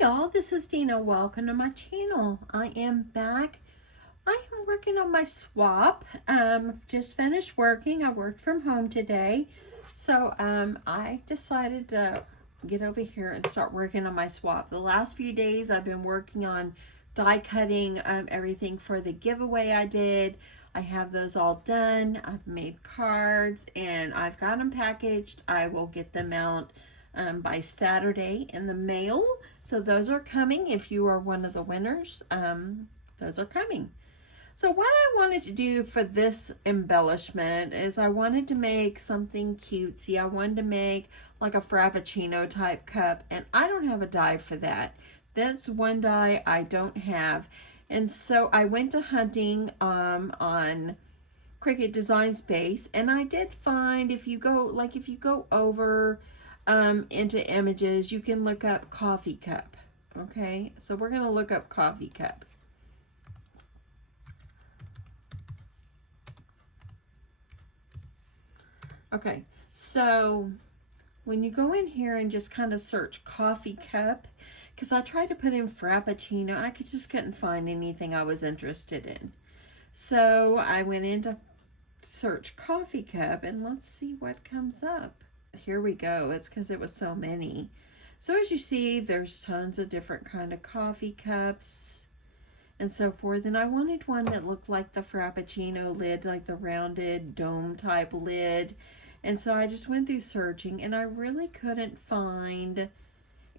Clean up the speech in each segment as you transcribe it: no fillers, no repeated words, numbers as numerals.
Y'all, this is Deanna. Welcome to my channel. I am back. I am working on my swap. Just finished working. I worked from home today. So I decided to get over here and start working on my swap. The last few days I've been working on die cutting everything for the giveaway I did. I have those all done. I've made cards and I've got them packaged. I will get them out by Saturday in the mail. So those are coming. If you are one of the winners, those are coming. So what I wanted to do for this embellishment is I wanted to make something cutesy. I wanted to make like a Frappuccino type cup, and I don't have a die for that. That's one die I don't have. And so I went to hunting on Cricut Design Space, and I did find if you go over into images, you can look up coffee cup. Okay, so we're gonna look up coffee cup. Okay, so when you go in here and just kind of search coffee cup, because I tried to put in Frappuccino, I just couldn't find anything I was interested in. So I went in to search coffee cup, and let's see what comes up. Here we go. It's because it was so many. So as you see, there's tons of different kind of coffee cups and so forth. And I wanted one that looked like the Frappuccino lid, like the rounded dome type lid. And so I just went through searching, and I really couldn't find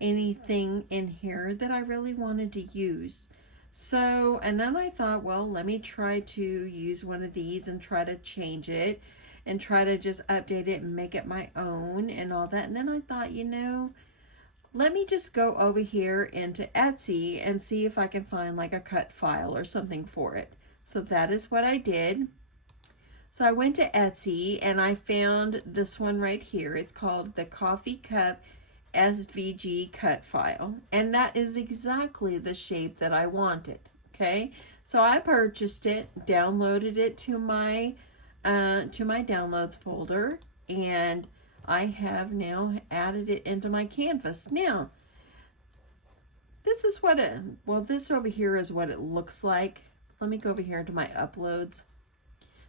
anything in here that I really wanted to use. So, and then I thought, well, let me try to use one of these and try to change it and try to just update it and make it my own and all that. And then I thought, you know, let me just go over here into Etsy and see if I can find like a cut file or something for it. So that is what I did. So I went to Etsy and I found this one right here. It's called the Coffee Cup SVG cut file, and that is exactly the shape that I wanted. Okay, so I purchased it, downloaded it to my downloads folder, and I have now added it into my canvas. Now this is what this over here is what it looks like. Let me go over here to my uploads.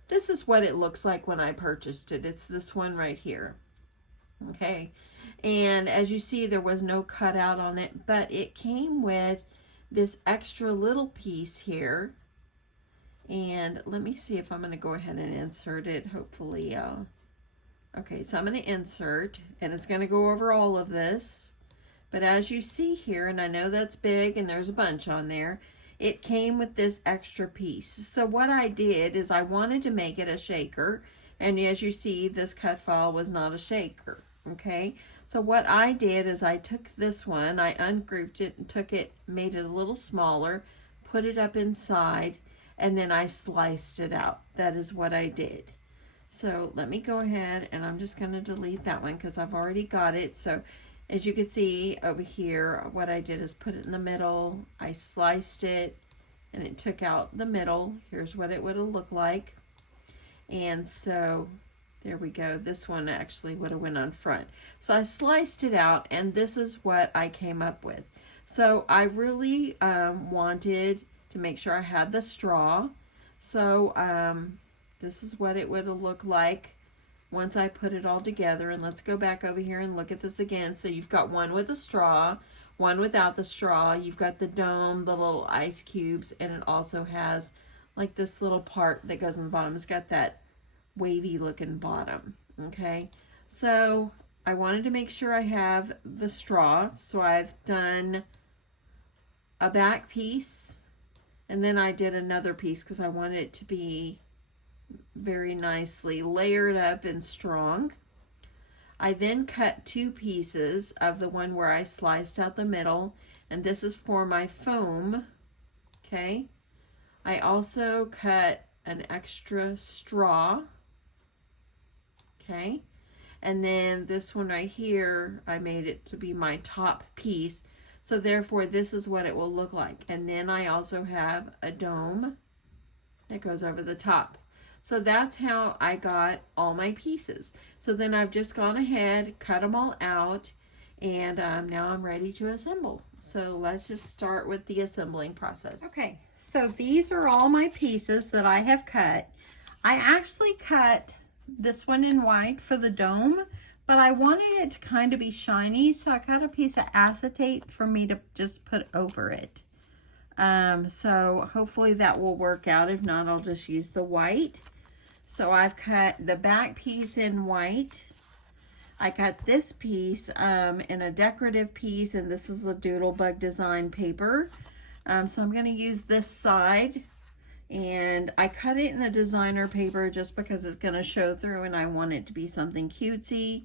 This is what it looks like when I purchased it. It's this one right here. Okay, and as you see, there was no cutout on it, but it came with this extra little piece here. And let me see if I'm going to go ahead and insert it. Hopefully, okay, so I'm going to insert, and it's going to go over all of this. But as you see here, and I know that's big, and there's a bunch on there, it came with this extra piece. So what I did is I wanted to make it a shaker, and as you see, this cut file was not a shaker. Okay, so what I did is I took this one, I ungrouped it and took it, made it a little smaller, put it up inside, and then I sliced it out. That is what I did. So let me go ahead, and I'm just going to delete that one because I've already got it. So as you can see over here, what I did is put it in the middle. I sliced it, and it took out the middle. Here's what it would have looked like. And so there we go. This one actually would have went on front. So I sliced it out, and this is what I came up with. So I really wanted to make sure I had the straw. So this is what it would have looked like once I put it all together. And let's go back over here and look at this again. So you've got one with a straw, one without the straw. You've got the dome, the little ice cubes, and it also has like this little part that goes in the bottom. It's got that wavy looking bottom. Okay, so I wanted to make sure I have the straw, so I've done a back piece, and then I did another piece because I wanted it to be very nicely layered up and strong. I then cut two pieces of the one where I sliced out the middle, and this is for my foam. Okay, I also cut an extra straw. Okay, and then this one right here, I made it to be my top piece. So therefore, this is what it will look like. And then I also have a dome that goes over the top. So that's how I got all my pieces. So then I've just gone ahead, cut them all out, And now I'm ready to assemble. So let's just start with the assembling process. Okay, so these are all my pieces that I have cut. I actually cut this one in white for the dome, but I wanted it to kind of be shiny, so I cut a piece of acetate for me to just put over it. So hopefully that will work out. If not, I'll just use the white. So I've cut the back piece in white. I cut this piece in a decorative piece, and this is a Doodlebug design paper. So I'm going to use this side, and I cut it in a designer paper just because it's going to show through and I want it to be something cutesy.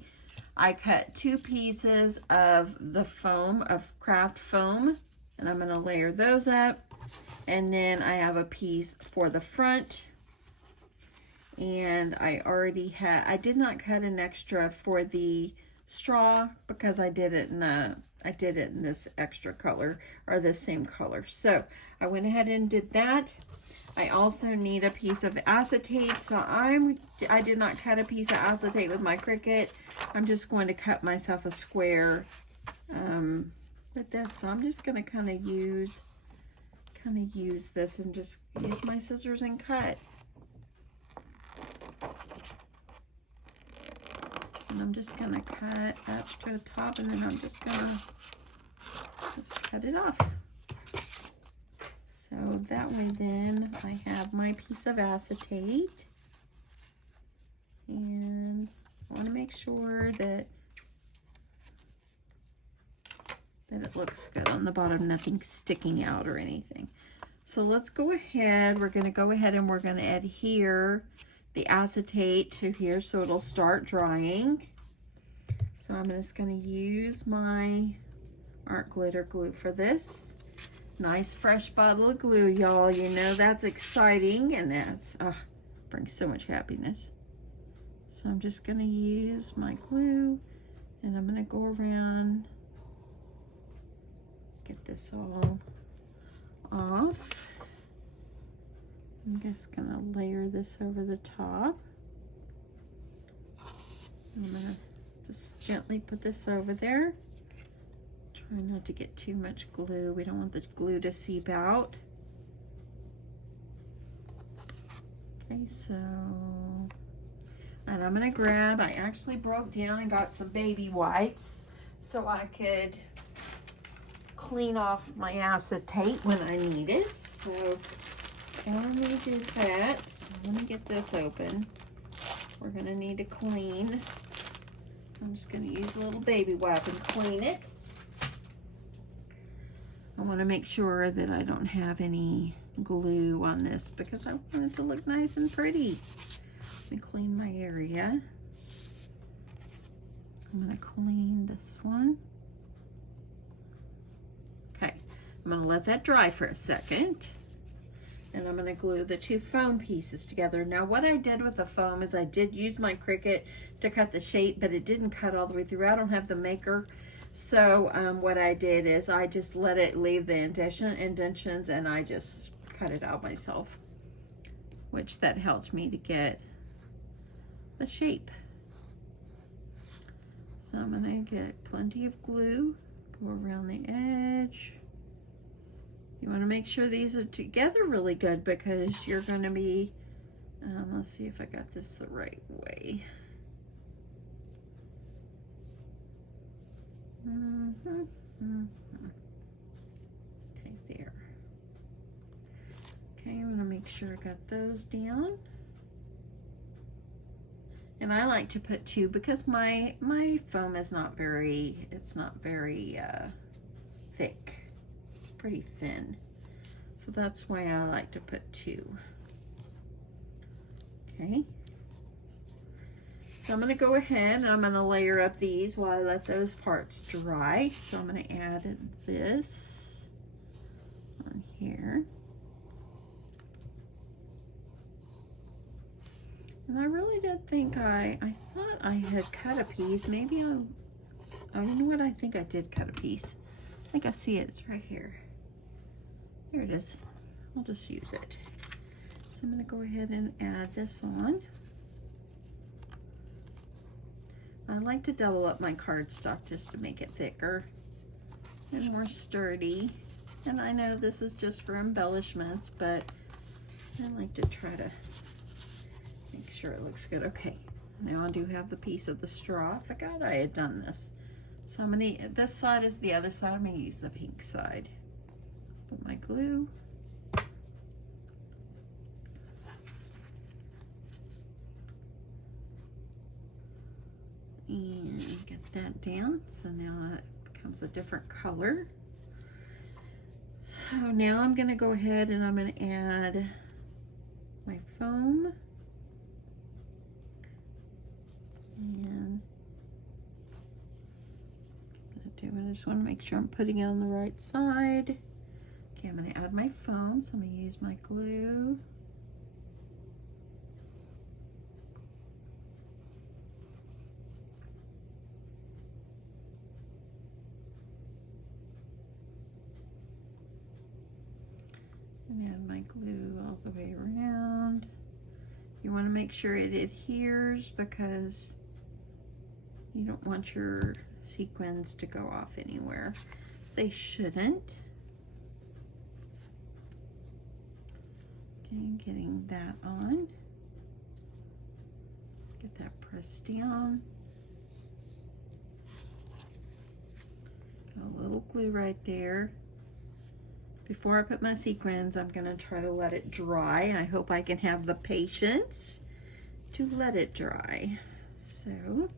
I cut 2 pieces of the foam, of craft foam, and I'm going to layer those up. And then I have a piece for the front. And I did not cut an extra for the straw because I did it in this extra color, or the same color. So I went ahead and did that. I also need a piece of acetate. So I did not cut a piece of acetate with my Cricut. I'm just going to cut myself a square with this. So I'm just going to kind of use this and just use my scissors and cut. And I'm just going to cut up to the top, and then I'm just going to cut it off. So that way then I have my piece of acetate. And I want to make sure that it looks good on the bottom, nothing sticking out or anything. So let's go ahead. We're going to go ahead and we're going to adhere the acetate to here so it'll start drying. So I'm just going to use my art glitter glue for this. Nice fresh bottle of glue, y'all. You know that's exciting, and that's brings so much happiness. So I'm just going to use my glue, and I'm going to go around, get this all off. I'm just going to layer this over the top. I'm going to just gently put this over there. Try not to get too much glue. We don't want the glue to seep out. Okay, so, and I'm going to grab, I actually broke down and got some baby wipes so I could clean off my acetate when I need it. So let me do that. So let me get this open. We're going to need to clean. I'm just going to use a little baby wipe and clean it. I want to make sure that I don't have any glue on this because I want it to look nice and pretty. Let me clean my area. I'm going to clean this one. Okay, I'm going to let that dry for a second. And I'm going to glue the 2 foam pieces together. Now what I did with the foam is I did use my Cricut to cut the shape, but it didn't cut all the way through. I don't have the maker. So what I did is I just let it leave the indentions, and I just cut it out myself, which that helped me to get the shape. So I'm going to get plenty of glue, go around the edge. You want to make sure these are together really good because you're going to be, let's see if I got this the right way. Okay, there. Okay, I'm going to make sure I got those down. And I like to put 2 because my foam is not very, thick. It's pretty thin. So that's why I like to put 2. Okay. So I'm going to go ahead and I'm going to layer up these while I let those parts dry. So I'm going to add this on here. And I really did think I thought I had cut a piece. Maybe you know what? I think I did cut a piece. I think I see it. It's right here. There it is. I'll just use it. So I'm going to go ahead and add this on. I like to double up my cardstock just to make it thicker and more sturdy. And I know this is just for embellishments, but I like to try to make sure it looks good. Okay, now I do have the piece of the straw. I forgot I had done this. So I'm gonna, this side is the other side. I'm gonna use the pink side. Put my glue. And get that down. So now it becomes a different color. So now I'm gonna go ahead and I'm gonna add my foam. And I just want to make sure I'm putting it on the right side. Okay, I'm going to add my foam, so I'm going to use my glue. And add my glue all the way around. You want to make sure it adheres because you don't want your sequins to go off anywhere. They shouldn't. Okay, getting that on. Get that pressed down. Got a little glue right there. Before I put my sequins, I'm going to try to let it dry. I hope I can have the patience to let it dry. So,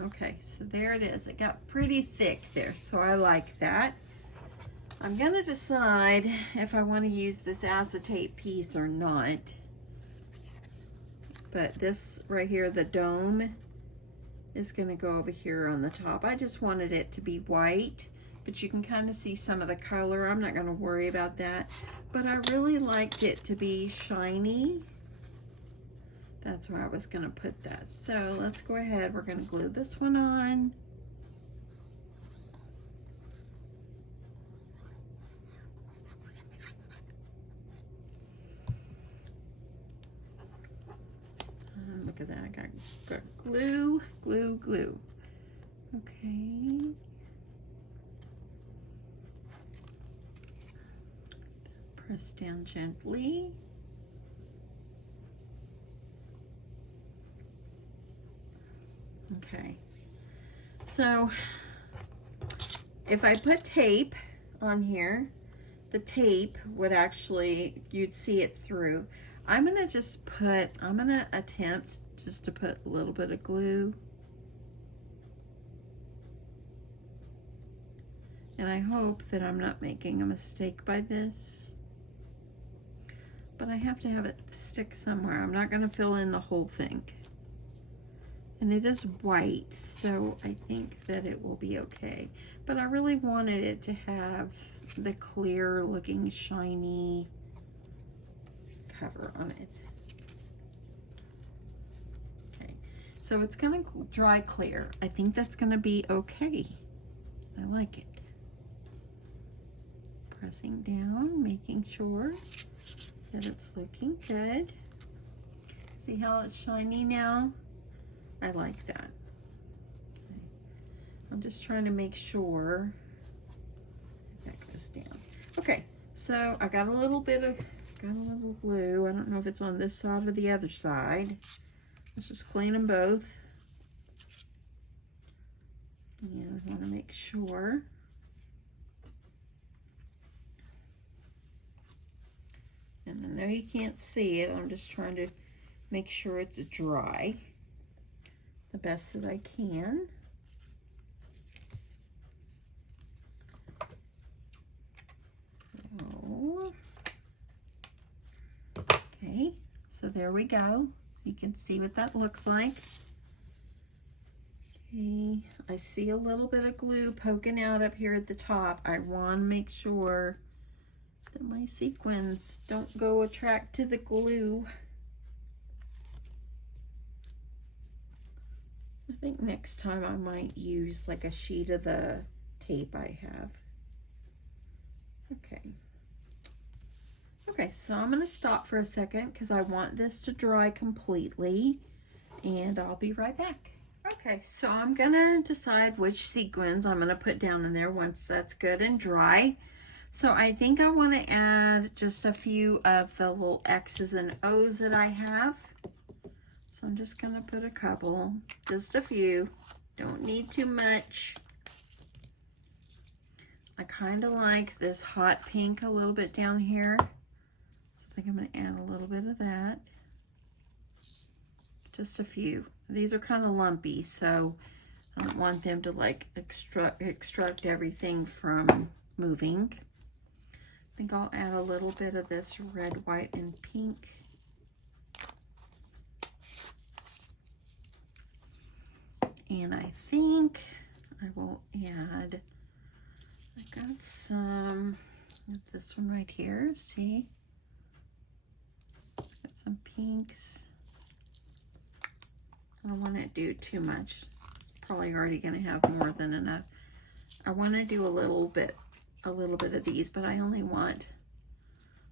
okay, so there it is. It got pretty thick there, so I like that. I'm going to decide if I want to use this acetate piece or not. But this right here, the dome, is going to go over here on the top. I just wanted it to be white, but you can kind of see some of the color. I'm not going to worry about that, but I really liked it to be shiny. That's where I was going to put that. So let's go ahead. We're going to glue this one on. Look at that, I got glue, glue, glue. Okay. Press down gently. Okay. So if I put tape on here, the tape would actually, you'd see it through. I'm gonna just put, I'm gonna attempt just to put a little bit of glue. And I hope that I'm not making a mistake by this. But I have to have it stick somewhere. I'm not gonna fill in the whole thing. And it is white, so I think that it will be okay. But I really wanted it to have the clear looking shiny cover on it. Okay, so it's gonna dry clear. I think that's gonna be okay. I like it. Pressing down, making sure that it's looking good. See how it's shiny now? I like that. Okay. I'm just trying to make sure that goes down. Okay, so I got a little bit of glue. I don't know if it's on this side or the other side. Let's just clean them both. And I want to make sure. And I know you can't see it. I'm just trying to make sure it's dry the best that I can. So, okay, so there we go. You can see what that looks like. Okay, I see a little bit of glue poking out up here at the top. I want to make sure that my sequins don't go attract to the glue. I think next time I might use like a sheet of the tape I have. Okay. Okay, so I'm going to stop for a second because I want this to dry completely, and I'll be right back. Okay, so I'm going to decide which sequins I'm going to put down in there once that's good and dry. So I think I want to add just a few of the little X's and O's that I have. So I'm just going to put a couple, just a few. Don't need too much. I kind of like this hot pink a little bit down here. So I think I'm going to add a little bit of that. Just a few. These are kind of lumpy, so I don't want them to like extract everything from moving. I think I'll add a little bit of this red, white, and pink. And I think I will add, I got some of this one right here, see? Got some pinks. I don't want to do too much. It's probably already going to have more than enough. I want to do a little bit of these, but I only want,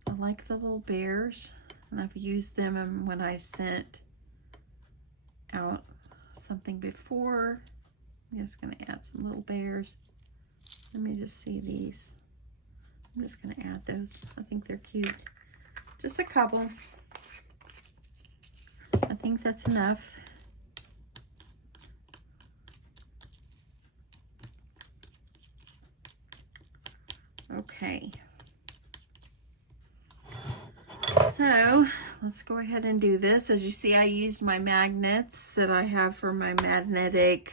I like the little bears, and I've used them when I sent out something before. I'm just going to add some little bears. Let me just see these. I'm just going to add those. I think they're cute. Just a couple. I think that's enough. Okay. So let's go ahead and do this. As you see, I used my magnets that I have for my magnetic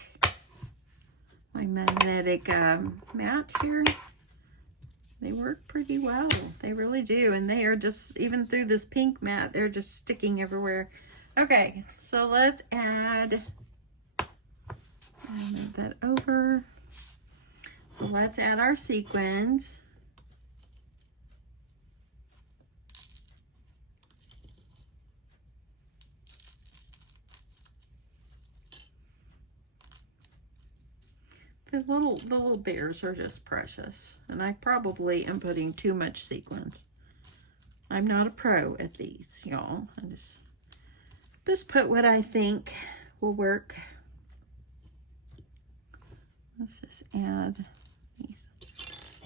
mat here. They work pretty well. They really do. And they are just, even through this pink mat, they're just sticking everywhere. Okay, so let's add, I'll move that over. So let's add our sequins. The little bears are just precious, and I probably am putting too much sequins. I'm not a pro at these, y'all. I just put what I think will work. Let's just add these.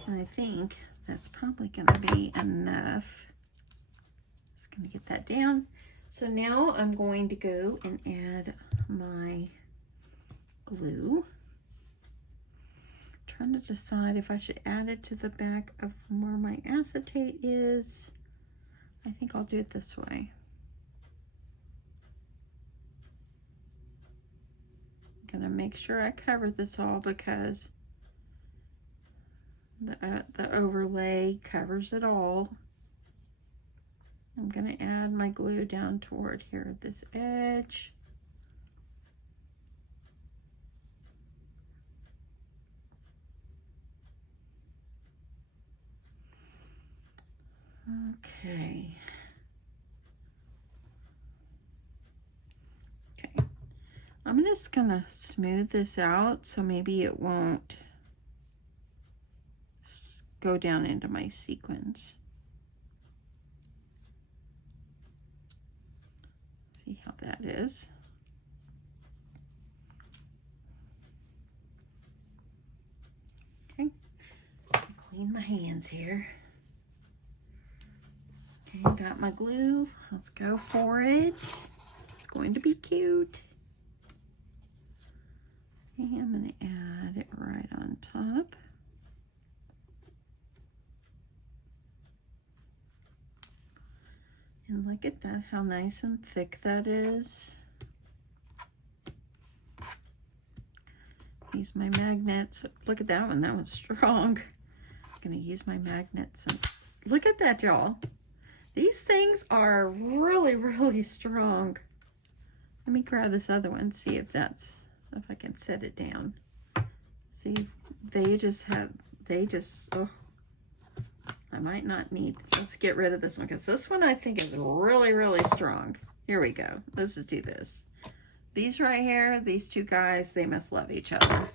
And I think that's probably going to be enough. Just going to get that down. So now I'm going to go and add my glue. Trying to decide if I should add it to the back of where my acetate is. I think I'll do it this way. I'm gonna make sure I cover this all because the overlay covers it all. I'm gonna add my glue down toward here at this edge. Okay. I'm just gonna smooth this out so maybe it won't go down into my sequins. See how that is. Okay, clean my hands here. Okay, got my glue. Let's go for it. It's going to be cute. Okay, I'm going to add it right on top. And look at that, how nice and thick that is. Use my magnets. Look at that one, that one's strong. I'm going to use my magnets. And look at that, y'all. These things are really, really strong. Let me grab this other one, see if I can set it down. See, oh, I might not need, let's get rid of this one because this one I think is really, really strong. Here we go. Let's just do this. These right here, these two guys, they must love each other.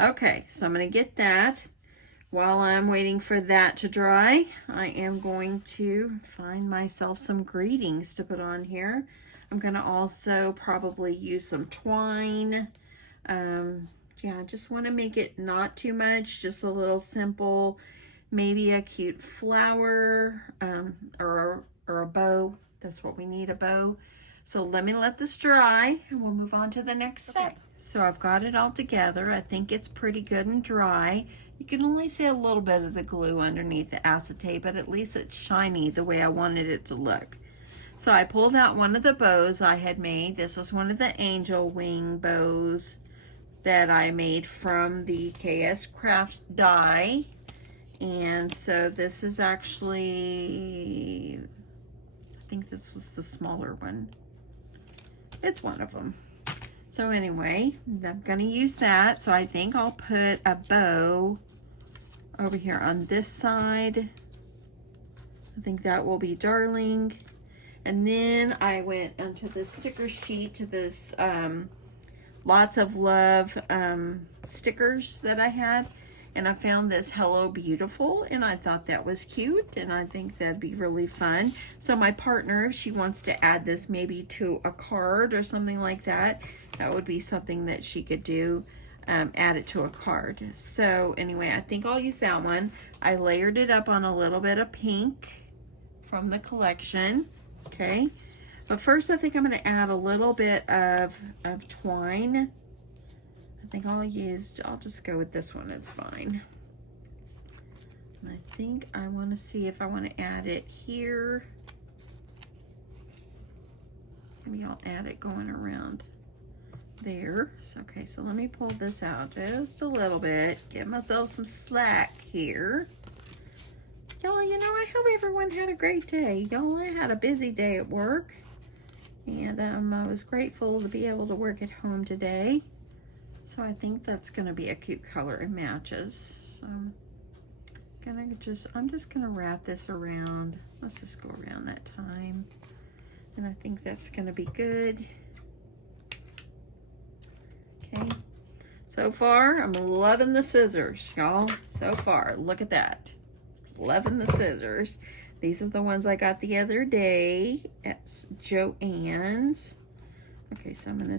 Okay, so I'm going to get that. while I'm waiting for that to dry, I am going to find myself some greetings to put on here. I'm going to also probably use some twine. Yeah, I just want to make it not too much, just a little simple, maybe a cute flower, or a bow. That's what we need, a bow. So let me let this dry and we'll move on to the next step. So I've got it all together. I think it's pretty good and dry. You can only see a little bit of the glue underneath the acetate, but at least it's shiny the way I wanted it to look. So I pulled out one of the bows I had made. This is one of the angel wing bows that I made from the KS Craft die. And so this is actually, I think this was the smaller one. It's one of them. So anyway, I'm gonna use that. So I think I'll put a bow over here on this side. I think that will be darling. And then I went onto the sticker sheet to this Lots of Love stickers that I had. And I found this Hello Beautiful, and I thought that was cute, and I think that'd be really fun. So my partner, if she wants to add this maybe to a card or something like that, that would be something that she could do, add it to a card. So anyway, I think I'll use that one. I layered it up on a little bit of pink from the collection, okay? But first I think I'm gonna add a little bit of twine. I think I'll just go with this one, it's fine. And I think I want to see if I want to add it here. Maybe I'll add it going around there. So, okay, so let me pull this out just a little bit, give myself some slack here. Y'all, you know, I hope everyone had a great day. Y'all, I had a busy day at work, and I was grateful to be able to work at home today. So I think that's going to be a cute color. It matches. So I'm just going to wrap this around. Let's just go around that time. And I think that's going to be good. Okay. So far, I'm loving the scissors, y'all. So far, look at that. Loving the scissors. These are the ones I got the other day at Joann's. Okay, so I'm going to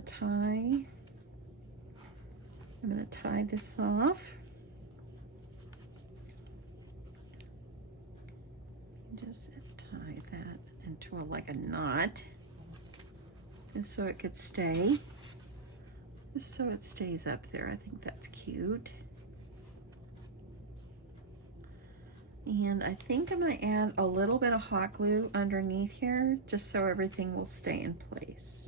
tie this off. Just tie that into like a knot, just so it could stay. Just so it stays up there. I think that's cute. And I think I'm going to add a little bit of hot glue underneath here, just so everything will stay in place.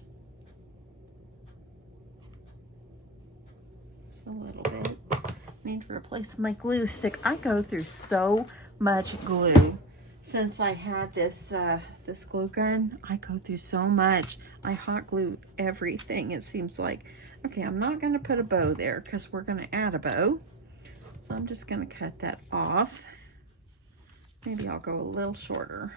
A little bit. I need to replace my glue stick. I go through so much glue since I had this this glue gun. I go through so much. I hot glue everything, it seems like. Okay, I'm not going to put a bow there because we're going to add a bow. So I'm just going to cut that off. Maybe I'll go a little shorter.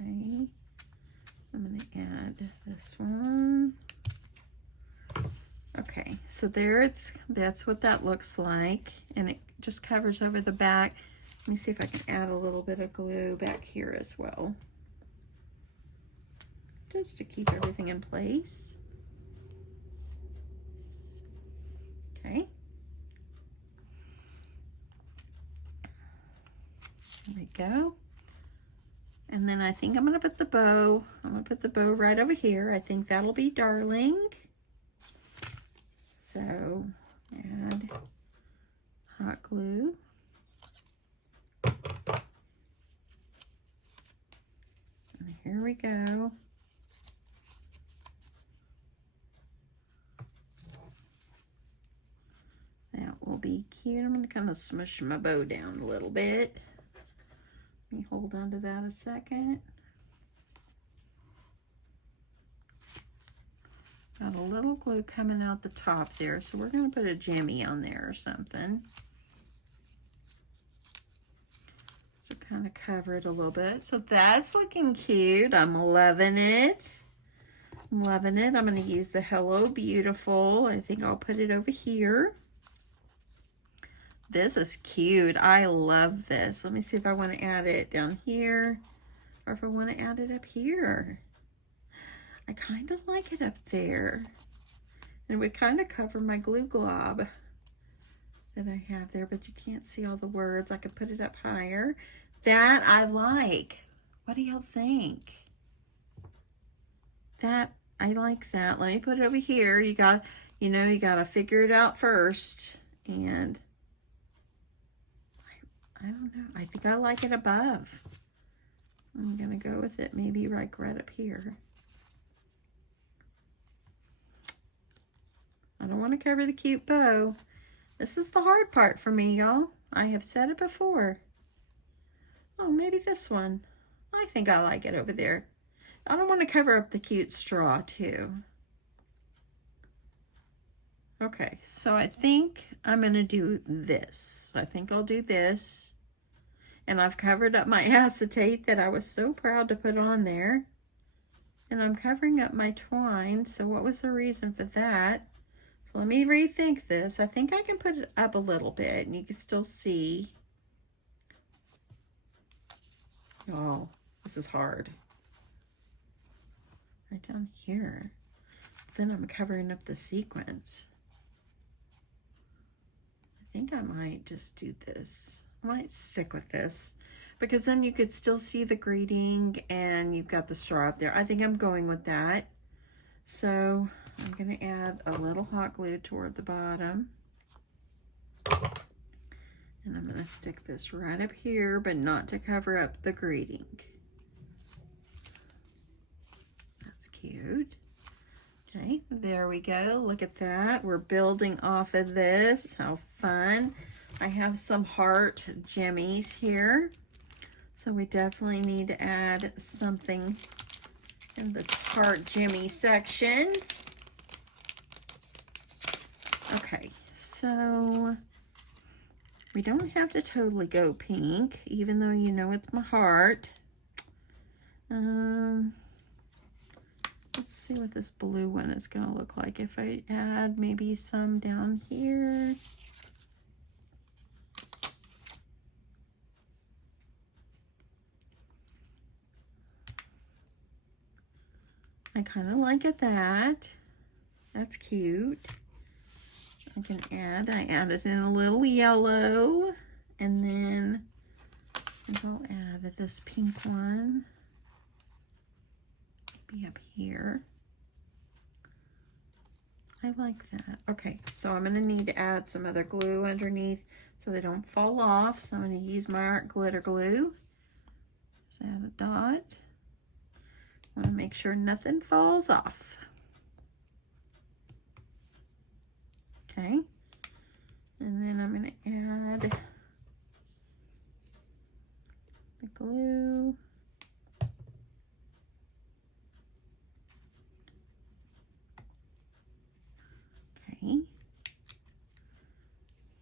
Okay. I'm going to add this one. Okay, so that's what that looks like, and it just covers over the back. Let me see if I can add a little bit of glue back here as well, just to keep everything in place. Okay. There we go. And then I think I'm going to put the bow. I'm going to put the bow right over here. I think that'll be darling. So add hot glue. And here we go. That will be cute. I'm going to kind of smush my bow down a little bit. Let me hold on to that a second. Got a little glue coming out the top there, so we're going to put a jimmy on there or something. So kind of cover it a little bit. So that's looking cute. I'm loving it. I'm loving it. I'm going to use the Hello Beautiful. I think I'll put it over here. This is cute. I love this. Let me see if I want to add it down here or if I want to add it up here. I kind of like it up there. And it would kind of cover my glue glob that I have there, but you can't see all the words. I could put it up higher. That I like. What do y'all think? That, I like that. Let me put it over here. You got, you know, you got to figure it out first. And I don't know. I think I like it above. I'm going to go with it maybe right up here. I don't want to cover the cute bow. This is the hard part for me, y'all. I have said it before. Oh, maybe this one. I think I like it over there. I don't want to cover up the cute straw, too. Okay, so I think I'm going to do this. I think I'll do this. And I've covered up my acetate that I was so proud to put on there. And I'm covering up my twine. So what was the reason for that? So let me rethink this. I think I can put it up a little bit and you can still see. Oh, this is hard. Right down here. Then I'm covering up the sequins. I think I might just do this. I might stick with this because then you could still see the greeting and you've got the straw up there. I think I'm going with that. So I'm going to add a little hot glue toward the bottom. And I'm going to stick this right up here, but not to cover up the greeting. That's cute. Okay, there we go. Look at that. We're building off of this. How fun. I have some heart jimmies here. So we definitely need to add something in this heart jimmy section. Okay, so we don't have to totally go pink, even though you know it's my heart. Let's see what this blue one is going to look like if I add maybe some down here. I kind of like it that. That's cute. I can add, I added in a little yellow, and then I'll add this pink one. Maybe up here. I like that. Okay, so I'm going to need to add some other glue underneath so they don't fall off. So I'm going to use my art glitter glue. Just add a dot. I want to make sure nothing falls off. Okay, and then I'm going to add the glue. Okay,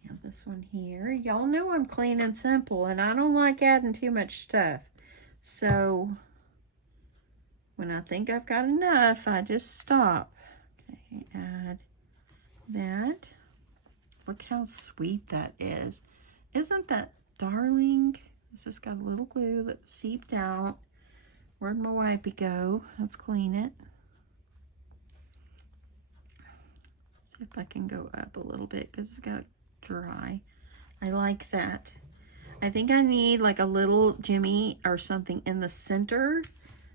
have this one here. Y'all know I'm clean and simple, and I don't like adding too much stuff. So when I think I've got enough, I just stop. Okay, add that. Look how sweet that is. Isn't that darling? This has got a little glue that seeped out. Where'd my wipey go? Let's clean it. See if I can go up a little bit because it's got dry. I like that. I think I need like a little jimmy or something in the center.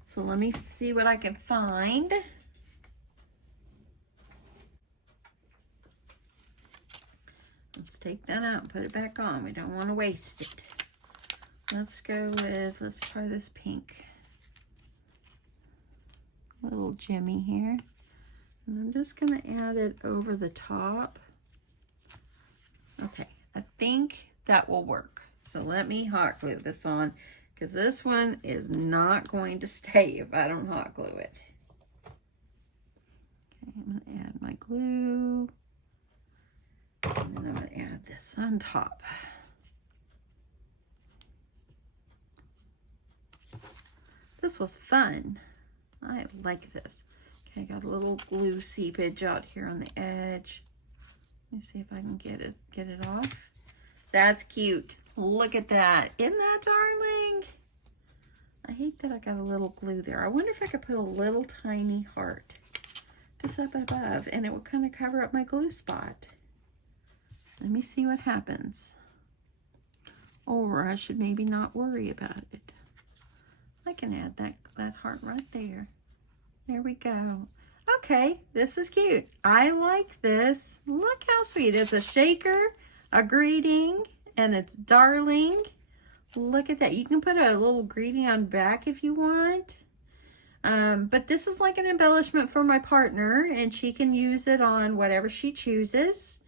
So let me see what I can find. Let's take that out and put it back on. We don't want to waste it. Let's go with, let's try this pink. Little jimmy here. And I'm just going to add it over the top. Okay, I think that will work. So let me hot glue this on because this one is not going to stay if I don't hot glue it. Okay, I'm going to add my glue. And then I'm going to add this on top. This was fun. I like this. Okay, got a little glue seepage out here on the edge. Let me see if I can get it off. That's cute. Look at that. Isn't that darling? I hate that I got a little glue there. I wonder if I could put a little tiny heart just up above and it would kind of cover up my glue spot. Let me see what happens. Or I should maybe not worry about it. I can add that heart right there. There we go. Okay, this is cute. I like this. Look how sweet. It's a shaker, a greeting, and it's darling. Look at that. You can put a little greeting on back if you want. But this is like an embellishment for my partner, and she can use it on whatever she chooses.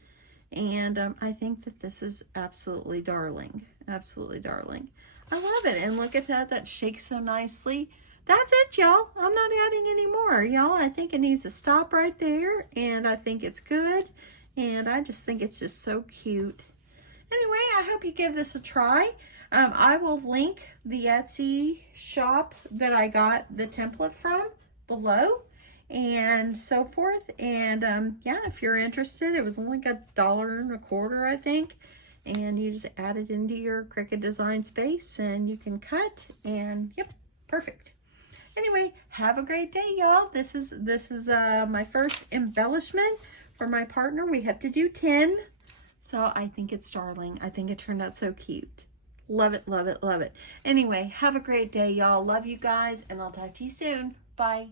And I think that this is absolutely darling. Absolutely darling. I love it. And look at that. That shakes so nicely. That's it, y'all. I'm not adding any more, y'all. I think it needs to stop right there. And I think it's good. And I just think it's just so cute. Anyway, I hope you give this a try. I will link the Etsy shop that I got the template from below and so forth. And yeah, if you're interested, it was only $1.25, I think. And you just add it into your Cricut design space and you can cut and yep, perfect. Anyway, have a great day, y'all. This is my first embellishment for my partner. We have to do 10. So I think it's darling. I think it turned out so cute. Love it, love it, love it. Anyway, have a great day, y'all. Love you guys, and I'll talk to you soon. Bye.